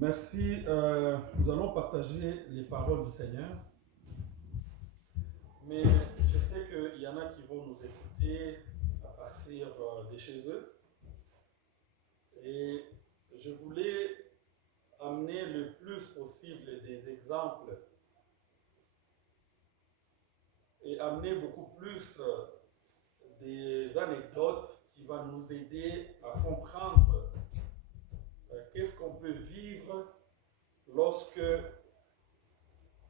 Merci. Nous allons partager les paroles du Seigneur. Mais je sais qu'il y en a qui vont nous écouter à partir de chez eux. Et je voulais amener le plus possible des exemples et amener beaucoup plus des anecdotes qui vont nous aider à comprendre qu'est-ce qu'on peut vivre lorsque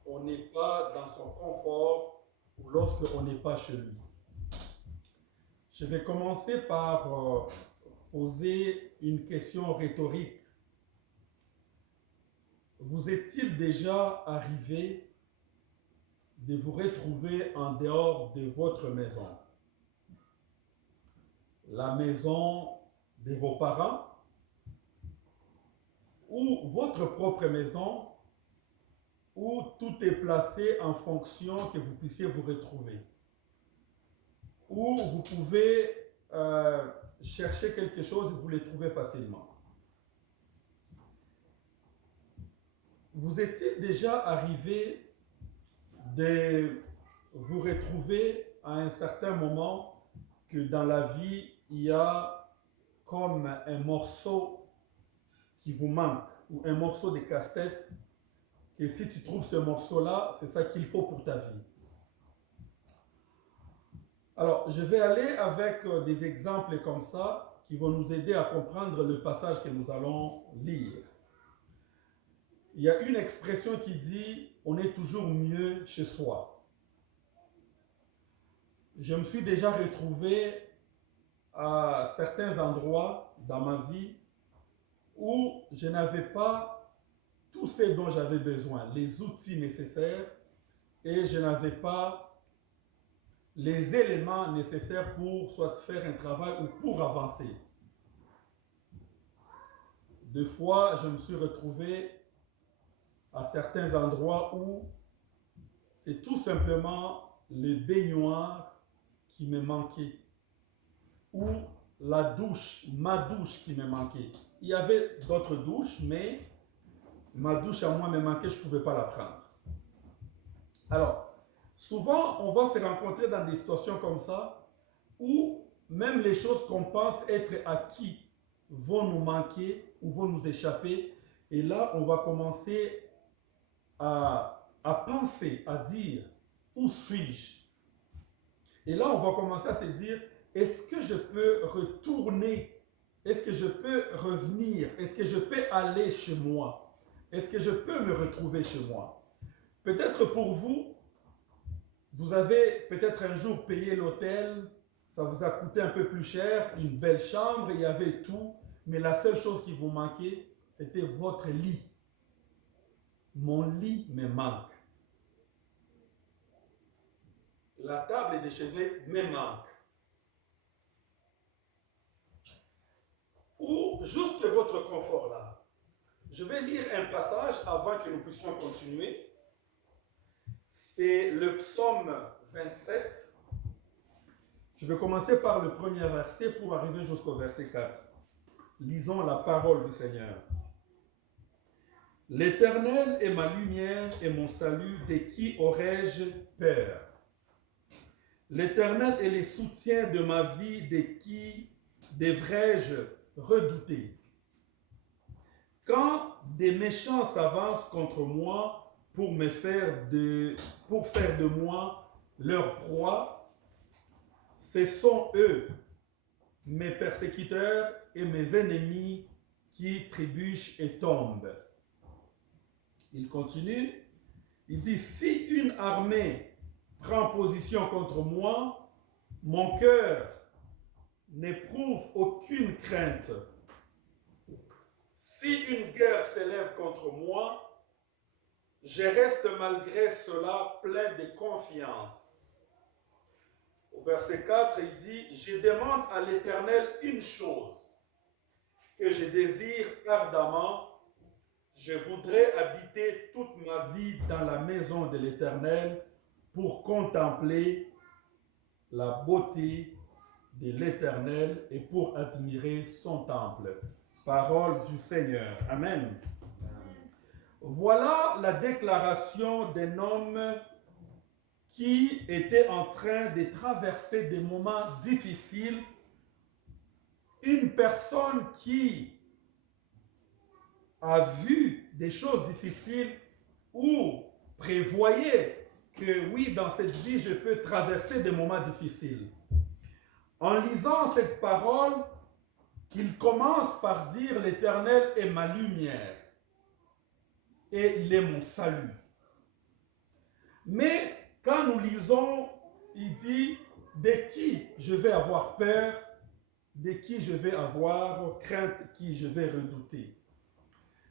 on n'est pas dans son confort ou lorsque on n'est pas chez lui. Je vais commencer par poser une question rhétorique. Vous est-il déjà arrivé de vous retrouver en dehors de votre maison? La maison de vos parents ou votre propre maison où tout est placé en fonction que vous puissiez vous retrouver. Où vous pouvez chercher quelque chose et vous le trouvez facilement. Vous est-il déjà arrivé de vous retrouver à un certain moment que dans la vie, il y a comme un morceau qui vous manque ou un morceau de casse-tête que si tu trouves ce morceau-là, c'est ça qu'il faut pour ta vie. Alors, je vais aller avec des exemples comme ça qui vont nous aider à comprendre le passage que nous allons lire. Il y a une expression qui dit « on est toujours mieux chez soi ». Je me suis déjà retrouvé à certains endroits dans ma vie où je n'avais pas tout ce dont j'avais besoin, les outils nécessaires, et je n'avais pas les éléments nécessaires pour soit faire un travail ou pour avancer. Deux fois, je me suis retrouvé à certains endroits où c'est tout simplement le baignoire qui me manquait, ou la douche, ma douche qui me manquait. Il y avait d'autres douches, mais ma douche à moi me manquait, je ne pouvais pas la prendre. Alors, souvent, on va se rencontrer dans des situations comme ça, où même les choses qu'on pense être acquis vont nous manquer ou vont nous échapper. Et là, on va commencer à penser, à dire, où suis-je? Et là, on va commencer à se dire, est-ce que je peux retourner? Est-ce que je peux revenir? Est-ce que je peux aller chez moi? Est-ce que je peux me retrouver chez moi? Peut-être pour vous, vous avez peut-être un jour payé l'hôtel, ça vous a coûté un peu plus cher, une belle chambre, il y avait tout, mais la seule chose qui vous manquait, c'était votre lit. Mon lit me manque. La table de chevet me manque. Ou juste votre confort là. Je vais lire un passage avant que nous puissions continuer. C'est le psaume 27. Je vais commencer par le premier verset pour arriver jusqu'au verset 4. Lisons la parole du Seigneur. L'Éternel est ma lumière et mon salut, de qui aurais-je peur? L'Éternel est le soutien de ma vie, de qui devrais-je redouter? Quand des méchants s'avancent contre moi pour faire de moi leur proie, ce sont eux, mes persécuteurs et mes ennemis, qui trébuchent et tombent. Il continue, il dit, si une armée prend position contre moi, mon cœur n'éprouve aucune crainte. Si une guerre s'élève contre moi, je reste malgré cela plein de confiance. Au verset 4, il dit, je demande à l'Éternel une chose que je désire ardemment. Je voudrais habiter toute ma vie dans la maison de l'Éternel pour contempler la beauté de l'Éternel et pour admirer son temple. Parole du Seigneur. Amen. Voilà la déclaration d'un homme qui était en train de traverser des moments difficiles. Une personne qui a vu des choses difficiles ou prévoyait que oui, dans cette vie, je peux traverser des moments difficiles. En lisant cette parole, il commence par dire l'Éternel est ma lumière et il est mon salut. Mais quand nous lisons, il dit de qui je vais avoir peur, de qui je vais avoir crainte, qui je vais redouter.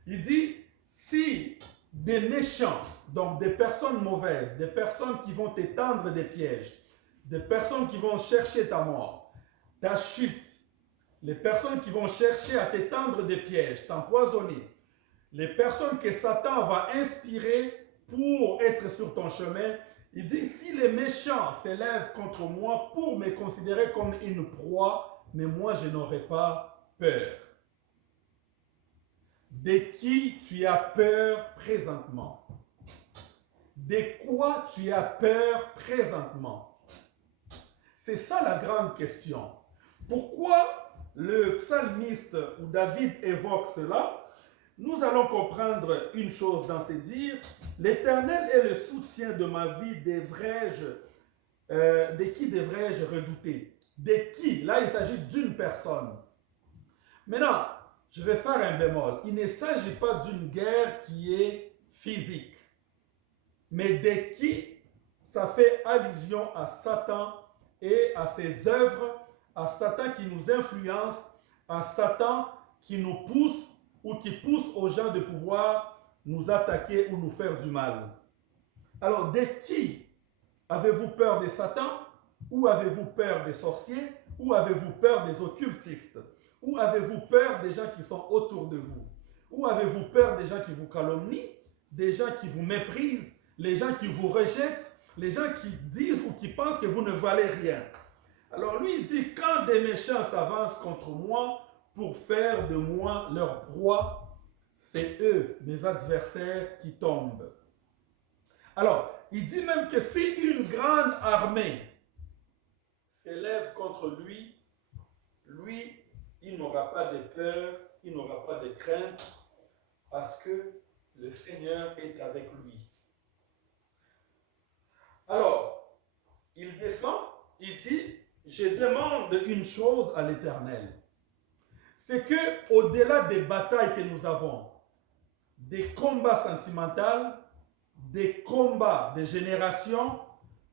Il dit si des méchants, donc des personnes mauvaises, des personnes qui vont t'étendre des pièges, des personnes qui vont chercher ta mort, ta chute, les personnes qui vont chercher à t'étendre des pièges, t'empoisonner, les personnes que Satan va inspirer pour être sur ton chemin, il dit, si les méchants s'élèvent contre moi pour me considérer comme une proie, mais moi je n'aurai pas peur. De qui tu as peur présentement? De quoi tu as peur présentement? C'est ça la grande question. Pourquoi le psalmiste ou David évoque cela? Nous allons comprendre une chose dans ces dires. L'Éternel est le soutien de ma vie, de qui devrais-je redouter? De qui? Là, il s'agit d'une personne. Maintenant, je vais faire un bémol. Il ne s'agit pas d'une guerre qui est physique. Mais de qui? Ça fait allusion à Satan et à ses œuvres, à Satan qui nous influence, à Satan qui nous pousse ou qui pousse aux gens de pouvoir nous attaquer ou nous faire du mal. Alors, de qui avez-vous peur? Des Satan? Ou avez-vous peur des sorciers? Ou avez-vous peur des occultistes? Ou avez-vous peur des gens qui sont autour de vous? Ou avez-vous peur des gens qui vous calomnient? Des gens qui vous méprisent? Les gens qui vous rejettent? Les gens qui disent ou qui pensent que vous ne valez rien? Alors lui, il dit, quand des méchants s'avancent contre moi pour faire de moi leur proie, c'est eux, mes adversaires, qui tombent. Alors, il dit même que si une grande armée s'élève contre lui, lui, il n'aura pas de peur, il n'aura pas de crainte, parce que le Seigneur est avec lui. Alors, il descend, il dit, je demande une chose à l'Éternel. C'est que au-delà des batailles que nous avons, des combats sentimentaux, des combats de génération,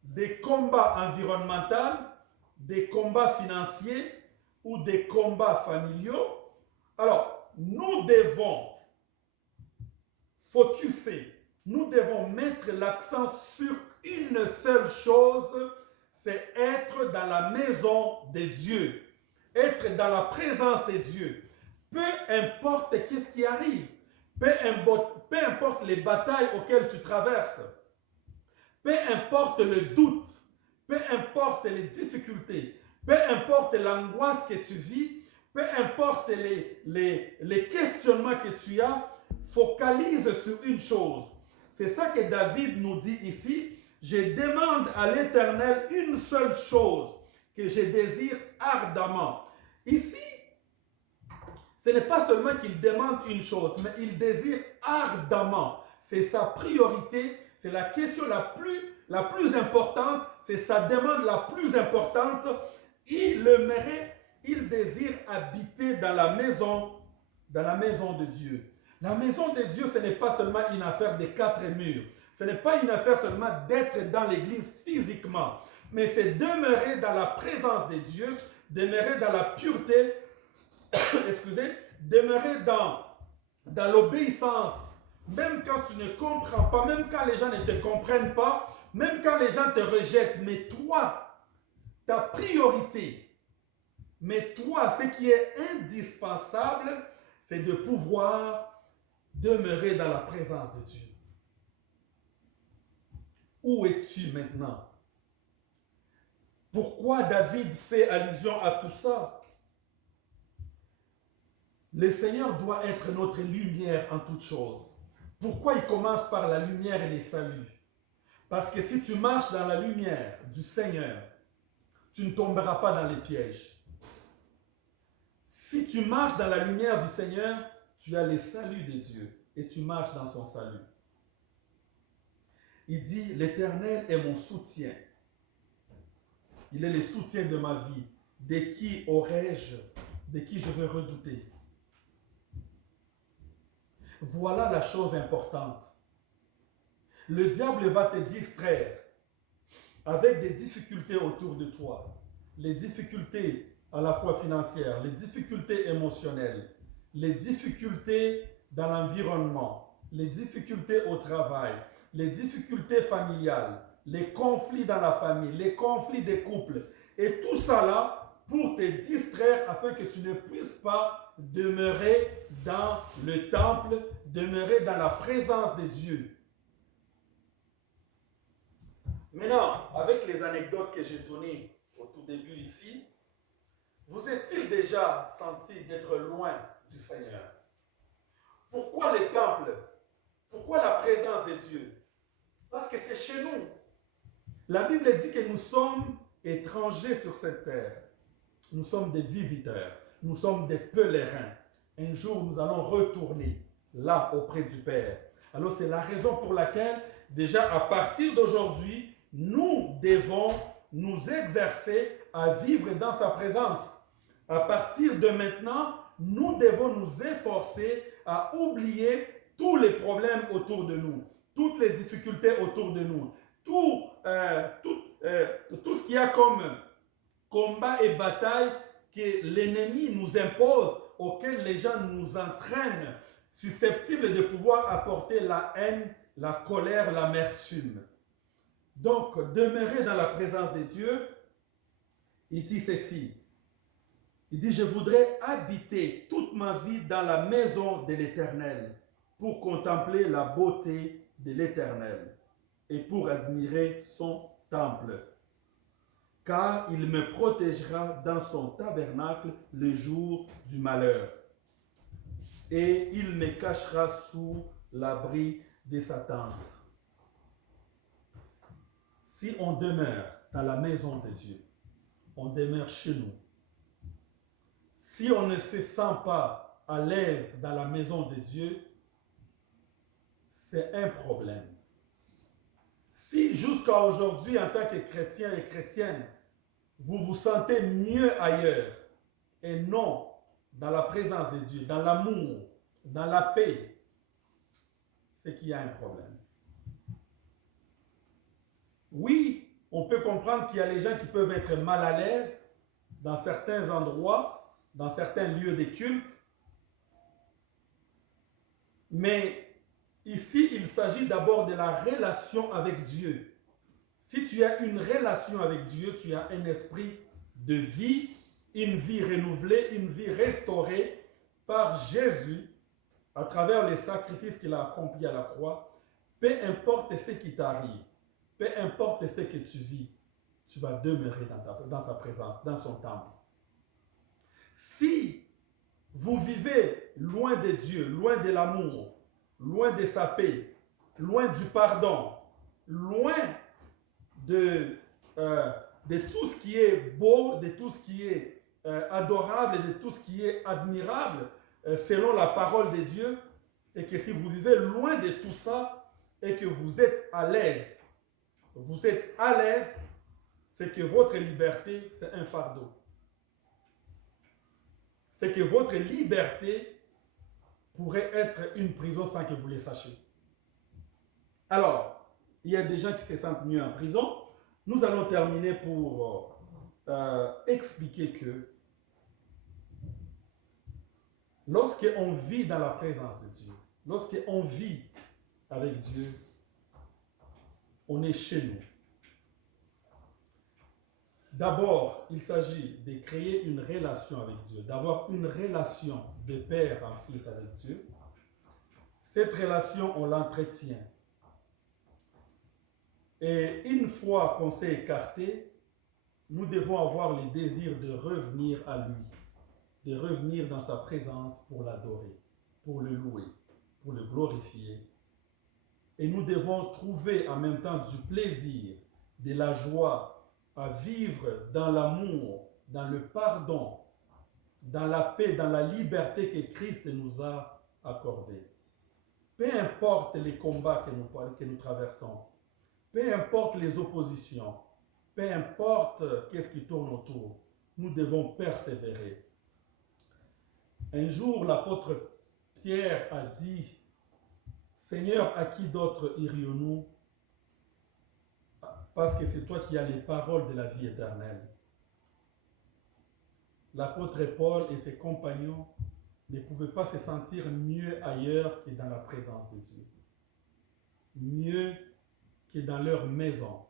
des combats environnementaux, des combats financiers ou des combats familiaux, alors nous devons focuser, nous devons mettre l'accent sur une seule chose, c'est être dans la maison de Dieu, être dans la présence de Dieu. Peu importe qu'est-ce qui arrive, peu importe les batailles auxquelles tu traverses, peu importe le doute, peu importe les difficultés, peu importe l'angoisse que tu vis, peu importe les questionnements que tu as, focalise sur une chose. C'est ça que David nous dit ici. Je demande à l'Éternel une seule chose que je désire ardemment. Ici, ce n'est pas seulement qu'il demande une chose, mais il désire ardemment. C'est sa priorité, c'est la question la plus importante, c'est sa demande la plus importante. Il désire habiter dans la maison de Dieu. La maison de Dieu, ce n'est pas seulement une affaire des quatre murs. Ce n'est pas une affaire seulement d'être dans l'église physiquement, mais c'est demeurer dans la présence de Dieu, demeurer dans la pureté, demeurer dans l'obéissance, même quand tu ne comprends pas, même quand les gens ne te comprennent pas, même quand les gens te rejettent, mais toi, ta priorité, mais toi, ce qui est indispensable, c'est de pouvoir demeurer dans la présence de Dieu. Où es-tu maintenant? Pourquoi David fait allusion à tout ça? Le Seigneur doit être notre lumière en toutes choses. Pourquoi il commence par la lumière et les saluts? Parce que si tu marches dans la lumière du Seigneur, tu ne tomberas pas dans les pièges. Si tu marches dans la lumière du Seigneur, tu as les saluts de Dieu et tu marches dans son salut. Il dit, l'Éternel est mon soutien. Il est le soutien de ma vie. De qui je vais redouter? Voilà la chose importante. Le diable va te distraire avec des difficultés autour de toi. Les difficultés à la fois financières, les difficultés émotionnelles, les difficultés dans l'environnement, les difficultés au travail, les difficultés familiales, les conflits dans la famille, les conflits des couples. Et tout ça là pour te distraire afin que tu ne puisses pas demeurer dans le temple, demeurer dans la présence de Dieu. Maintenant, avec les anecdotes que j'ai données au tout début ici, vous êtes-il déjà senti d'être loin du Seigneur? Pourquoi le temple? Pourquoi la présence de Dieu? Parce que c'est chez nous. La Bible dit que nous sommes étrangers sur cette terre. Nous sommes des visiteurs. Nous sommes des pèlerins. Un jour, nous allons retourner là auprès du Père. Alors, c'est la raison pour laquelle, déjà à partir d'aujourd'hui, nous devons nous exercer à vivre dans sa présence. À partir de maintenant, nous devons nous efforcer à oublier tous les problèmes autour de nous, toutes les difficultés autour de nous, tout ce qu'il y a comme combat et bataille que l'ennemi nous impose, auxquels les gens nous entraînent, susceptibles de pouvoir apporter la haine, la colère, l'amertume. Donc, demeurer dans la présence de Dieu, il dit ceci. Il dit, je voudrais habiter toute ma vie dans la maison de l'Éternel pour contempler la beauté de l'Éternel et pour admirer son temple. Car il me protégera dans son tabernacle le jour du malheur. Et il me cachera sous l'abri de sa tente. Si on demeure dans la maison de Dieu, on demeure chez nous. Si on ne se sent pas à l'aise dans la maison de Dieu, c'est un problème. Si jusqu'à aujourd'hui, en tant que chrétien et chrétienne, vous vous sentez mieux ailleurs et non dans la présence de Dieu, dans l'amour, dans la paix, c'est qu'il y a un problème. Oui, on peut comprendre qu'il y a les gens qui peuvent être mal à l'aise dans certains endroits, dans certains lieux de culte, mais ici, il s'agit d'abord de la relation avec Dieu. Si tu as une relation avec Dieu, tu as un esprit de vie, une vie renouvelée, une vie restaurée par Jésus à travers les sacrifices qu'il a accomplis à la croix. Peu importe ce qui t'arrive, peu importe ce que tu vis, tu vas demeurer dans sa présence, dans son temple. Si vous vivez loin de Dieu, loin de l'amour, loin de sa paix, loin du pardon, loin de tout ce qui est beau, de tout ce qui est adorable et de tout ce qui est admirable selon la parole de Dieu, et que si vous vivez loin de tout ça et que vous êtes à l'aise, c'est que votre liberté, c'est un fardeau. C'est que votre liberté pourrait être une prison sans que vous le sachiez. Alors, il y a des gens qui se sentent mieux en prison. Nous allons terminer pour expliquer que lorsqu'on vit dans la présence de Dieu, lorsqu'on vit avec Dieu, on est chez nous. D'abord, il s'agit de créer une relation avec Dieu, d'avoir une relation de père en fils avec Dieu. Cette relation, on l'entretient. Et une fois qu'on s'est écarté, nous devons avoir le désir de revenir à lui, de revenir dans sa présence pour l'adorer, pour le louer, pour le glorifier Et nous devons trouver en même temps du plaisir, de la joie à vivre dans l'amour, dans le pardon, dans la paix, dans la liberté que Christ nous a accordée. Peu importe les combats que nous traversons, peu importe les oppositions, peu importe qu'est-ce qui tourne autour, nous devons persévérer. Un jour, l'apôtre Pierre a dit, Seigneur, à qui d'autre irions-nous? Parce que c'est toi qui as les paroles de la vie éternelle. L'apôtre Paul et ses compagnons ne pouvaient pas se sentir mieux ailleurs que dans la présence de Dieu. Mieux que dans leur maison.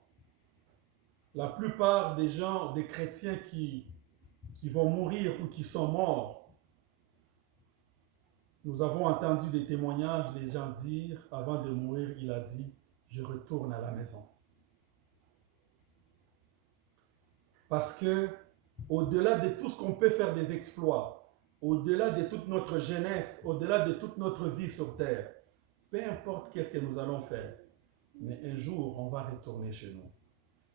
La plupart des gens, des chrétiens qui vont mourir ou qui sont morts, nous avons entendu des témoignages des gens dire, avant de mourir, il a dit, je retourne à la maison. Parce que, au-delà de tout ce qu'on peut faire des exploits, au-delà de toute notre jeunesse, au-delà de toute notre vie sur terre, peu importe qu'est-ce que nous allons faire, mais un jour, on va retourner chez nous.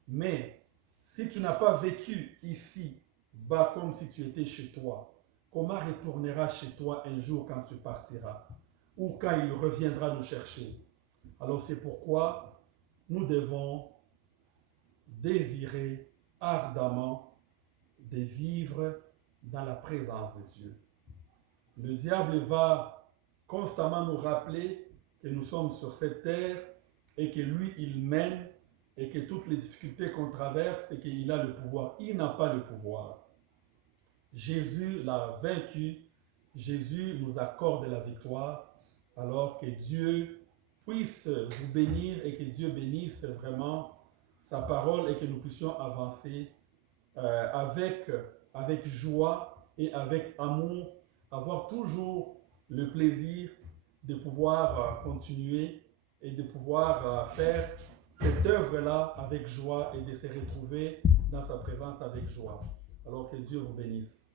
Mais, si tu n'as pas vécu ici, bas comme si tu étais chez toi, comment retourneras chez toi un jour quand tu partiras ou quand il reviendra nous chercher? Alors c'est pourquoi nous devons désirer ardemment de vivre dans la présence de Dieu. Le diable va constamment nous rappeler que nous sommes sur cette terre et que lui, il mène et que toutes les difficultés qu'on traverse, c'est qu'il a le pouvoir. Il n'a pas le pouvoir. Jésus l'a vaincu. Jésus nous accorde la victoire. Alors que Dieu puisse vous bénir et que Dieu bénisse vraiment sa parole et que nous puissions avancer avec joie et avec amour, avoir toujours le plaisir de pouvoir continuer et de pouvoir faire cette œuvre-là avec joie et de se retrouver dans sa présence avec joie. Alors que Dieu vous bénisse.